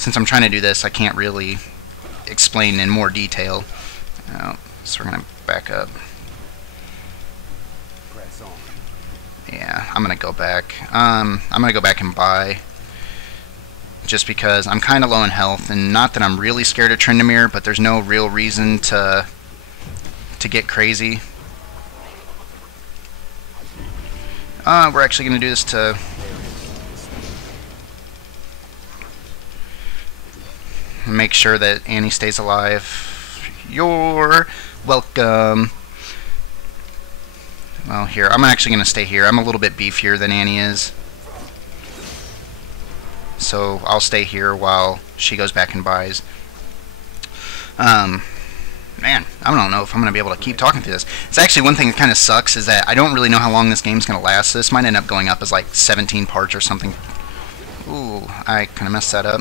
since I'm trying to do this, I can't really explain in more detail. So we're gonna back up. Yeah, I'm gonna go back. I'm gonna go back and buy, just because I'm kind of low in health, and not that I'm really scared of Tryndamere, but there's no real reason to get crazy. We're actually gonna do this to make sure that Annie stays alive. You're welcome. Well, here, I'm actually going to stay here. I'm a little bit beefier than Annie is. So I'll stay here while she goes back and buys. Man, I don't know if I'm going to be able to keep talking through this. It's actually one thing that kind of sucks is that I don't really know how long this game's going to last. This might end up going up as like 17 parts or something. Ooh, I kind of messed that up.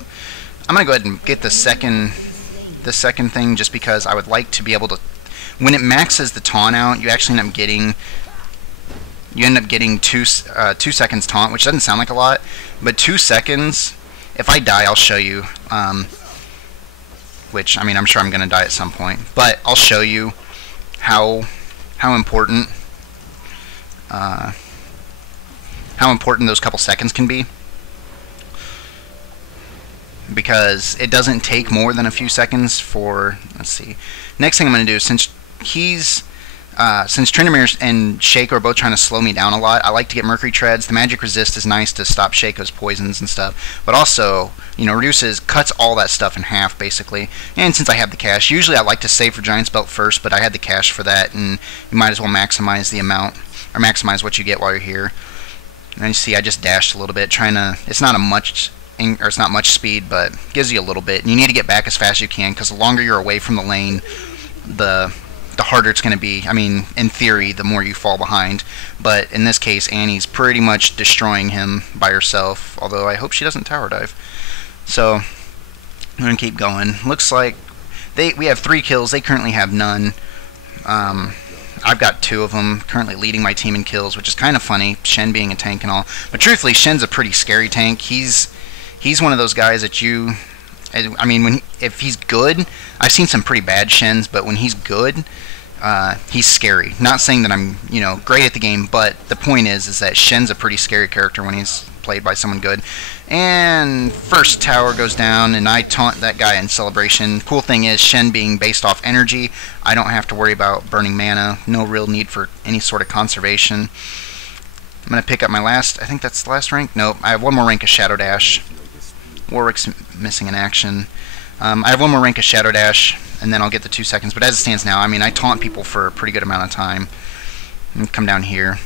I'm going to go ahead and get the second thing, just because I would like to be able to... When it maxes the taunt out, you actually end up getting... You end up getting 2 seconds taunt, which doesn't sound like a lot, but 2 seconds, if I die, I'll show you, which, I mean, I'm sure I'm going to die at some point, but I'll show you how important those couple seconds can be, because it doesn't take more than a few seconds for, let's see, next thing I'm going to do, since Tryndamere and Shaco are both trying to slow me down a lot, I like to get Mercury Treads. The Magic Resist is nice to stop Shaco's poisons and stuff, but also, you know, cuts all that stuff in half, basically. And since I have the cash, usually I like to save for Giant's Belt first, but I had the cash for that, and you might as well maximize the amount, or maximize what you get while you're here. And you see, I just dashed a little bit, trying to, it's not much speed, but gives you a little bit. And you need to get back as fast as you can, because the longer you're away from the lane, the harder it's going to be. I mean, in theory, the more you fall behind. But in this case, Annie's pretty much destroying him by herself, although I hope she doesn't tower dive. So, I'm going to keep going. Looks like we have 3 kills. They currently have none. I've got 2 of them, currently leading my team in kills, which is kind of funny, Shen being a tank and all. But truthfully, Shen's a pretty scary tank. He's one of those guys that you... I mean, if he's good, I've seen some pretty bad Shens, but when he's good, he's scary. Not saying that I'm, you know, great at the game, but the point is that Shen's a pretty scary character when he's played by someone good. And first tower goes down, and I taunt that guy in celebration. Cool thing is, Shen being based off energy, I don't have to worry about burning mana. No real need for any sort of conservation. I'm going to pick up my last, I think that's the last rank? Nope, I have one more rank of Shadow Dash. Warwick's missing in action. I have one more rank of Shadow Dash, and then I'll get the 2 seconds. But as it stands now, I mean, I taunt people for a pretty good amount of time. And come down here,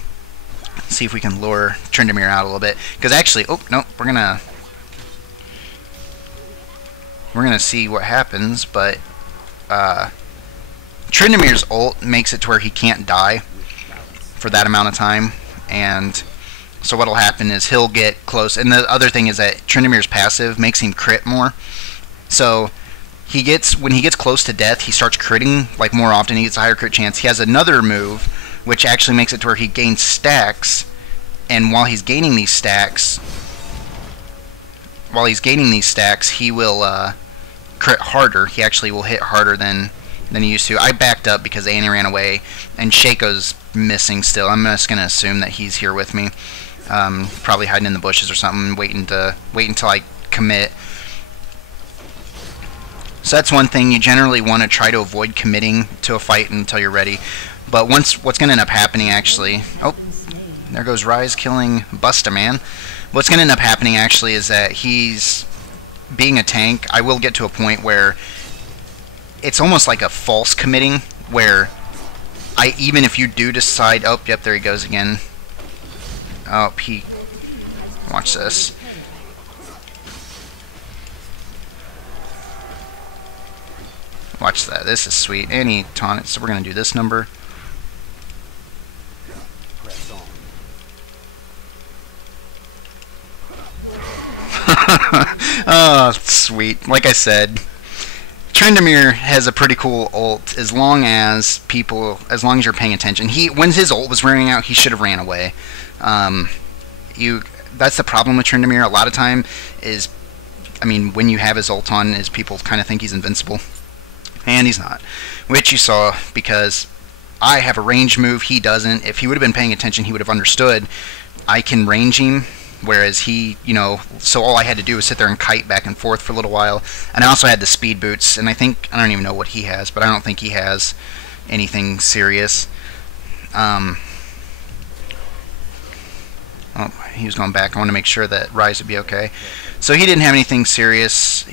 see if we can lure Tryndamere out a little bit. Because actually, oh no, we're gonna see what happens. But Tryndamere's ult makes it to where he can't die for that amount of time, and so what'll happen is he'll get close. And the other thing is that Tryndamere's passive makes him crit more. So when he gets close to death, he starts critting like more often. He gets a higher crit chance. He has another move which actually makes it to where he gains stacks, and while he's gaining these stacks, he will crit harder. He actually will hit harder than he used to. I backed up because Annie ran away, and Shaco's missing still. I'm just gonna assume that he's here with me. Probably hiding in the bushes or something, wait until I commit. So that's one thing. You generally want to try to avoid committing to a fight until you're ready. But what's going to end up happening actually... Oh, there goes Rise killing Busta Man. What's going to end up happening actually is that he's being a tank. I will get to a point where it's almost like a false committing, where even if you do decide... Oh, yep, there he goes again. Oh, watch this. Watch that. This is sweet. And he taunted, so we're going to do this number. Oh, sweet. Like I said, Tryndamere has a pretty cool ult as long as you're paying attention. When his ult was wearing out, he should have ran away. That's the problem with Tryndamere. A lot of time is I mean, when you have his ult on, is people kind of think he's invincible. And he's not. Which you saw, because I have a range move, he doesn't. If he would have been paying attention, he would have understood I can range him, whereas he, you know, so all I had to do was sit there and kite back and forth for a little while. And I also had the speed boots, and I don't even know what he has, but I don't think he has anything serious. Oh, he was going back. I want to make sure that Rise would be okay. So he didn't have anything serious.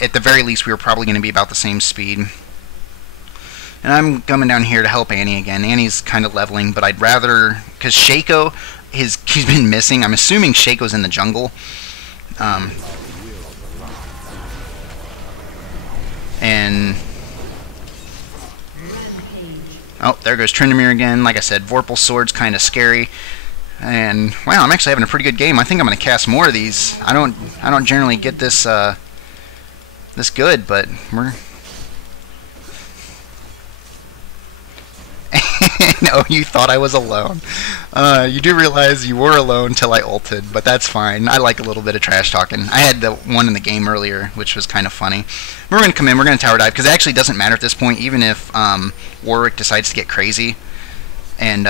At the very least, we were probably going to be about the same speed. And I'm coming down here to help Annie again. Annie's kind of leveling, but I'd rather... Because Shaco, he's been missing. I'm assuming Shaco's in the jungle. And... Oh, there goes Tryndamere again. Like I said, Vorpal Sword's kind of scary. And wow, I'm actually having a pretty good game. I think I'm going to cast more of these. I don't generally get this this good, but we're... No, you thought I was alone. You do realize you were alone till I ulted, but that's fine. I like a little bit of trash talking. I had the one in the game earlier, which was kind of funny. We're going to come in, we're going to tower dive, because it actually doesn't matter at this point, even if Warwick decides to get crazy. And,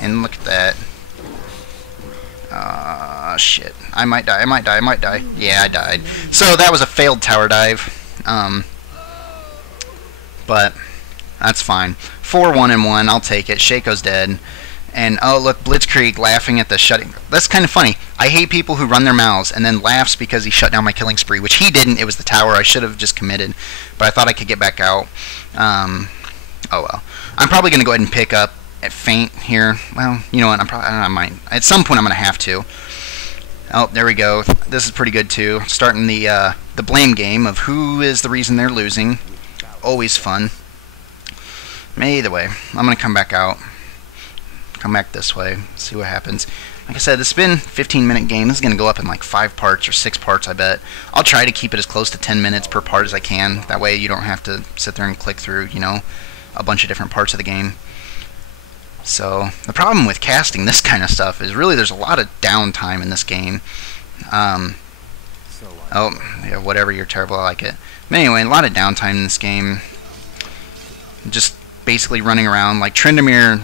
and look at that. Shit. I might die. Yeah, I died. So that was a failed tower dive. But that's fine. 4-1-1, I'll take it. Shaco's dead. And oh look, Blitzkrieg laughing at the shutting. That's kind of funny. I hate people who run their mouths and then laughs because he shut down my killing spree, which he didn't. It was the tower. I should have just committed, but I thought I could get back out. Oh well. I'm probably gonna go ahead and pick up at Feint here. Well, you know what? I might. At some point, I'm gonna have to. Oh, there we go. This is pretty good too. Starting the blame game of who is the reason they're losing. Always fun. Either way, I'm gonna come back out. Come back this way. See what happens. Like I said, this has been a 15-minute game. This is gonna go up in like 5 parts or 6 parts, I bet. I'll try to keep it as close to 10 minutes per part as I can. That way, you don't have to sit there and click through, you know, a bunch of different parts of the game. So the problem with casting this kind of stuff is really there's a lot of downtime in this game. Oh, yeah, whatever, you're terrible, I like it. But anyway, a lot of downtime in this game. Just basically running around. Like Tryndamere,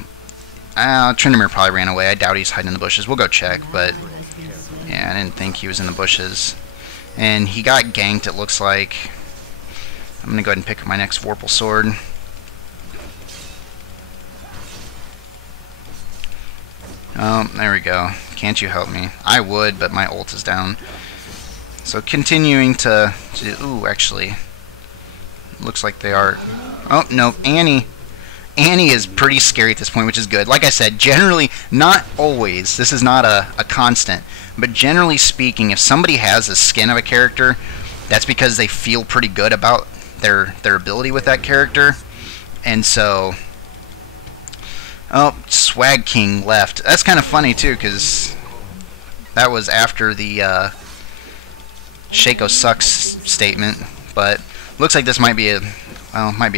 Tryndamere probably ran away. I doubt he's hiding in the bushes. We'll go check, but yeah, I didn't think he was in the bushes. And he got ganked, it looks like. I'm going to go ahead and pick up my next Vorpal Sword. Oh, there we go. Can't you help me? I would, but my ult is down. So continuing to ooh, actually, looks like they are... Oh, no, Annie. Annie is pretty scary at this point, which is good. Like I said, generally, not always, this is not a constant, but generally speaking, if somebody has a skin of a character, that's because they feel pretty good about their ability with that character. And so... Oh, Swag King left. That's kind of funny, too, because that was after the Shaco sucks statement. But looks like this might be a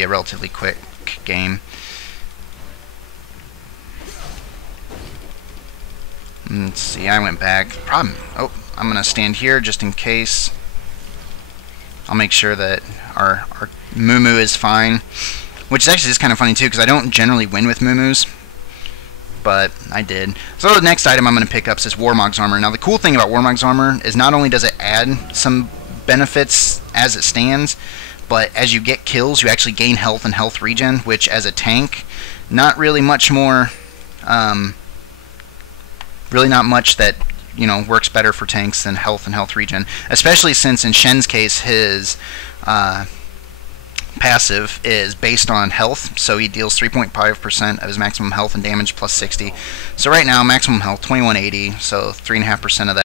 relatively quick game. Let's see, I went back. Problem. Oh, I'm gonna stand here just in case. I'll make sure that our Moo is fine. Which is actually just kind of funny, too, because I don't generally win with Moo-Moos. But I did. So the next item I'm going to pick up is this Warmog's Armor. Now the cool thing about Warmog's Armor is not only does it add some benefits as it stands, but as you get kills, you actually gain health and health regen, which as a tank, not really much more, really not much that, you know, works better for tanks than health and health regen. Especially since in Shen's case, his passive is based on health, so he deals 3.5% of his maximum health and damage plus 60. So right now, maximum health 2180, so 3.5% of that.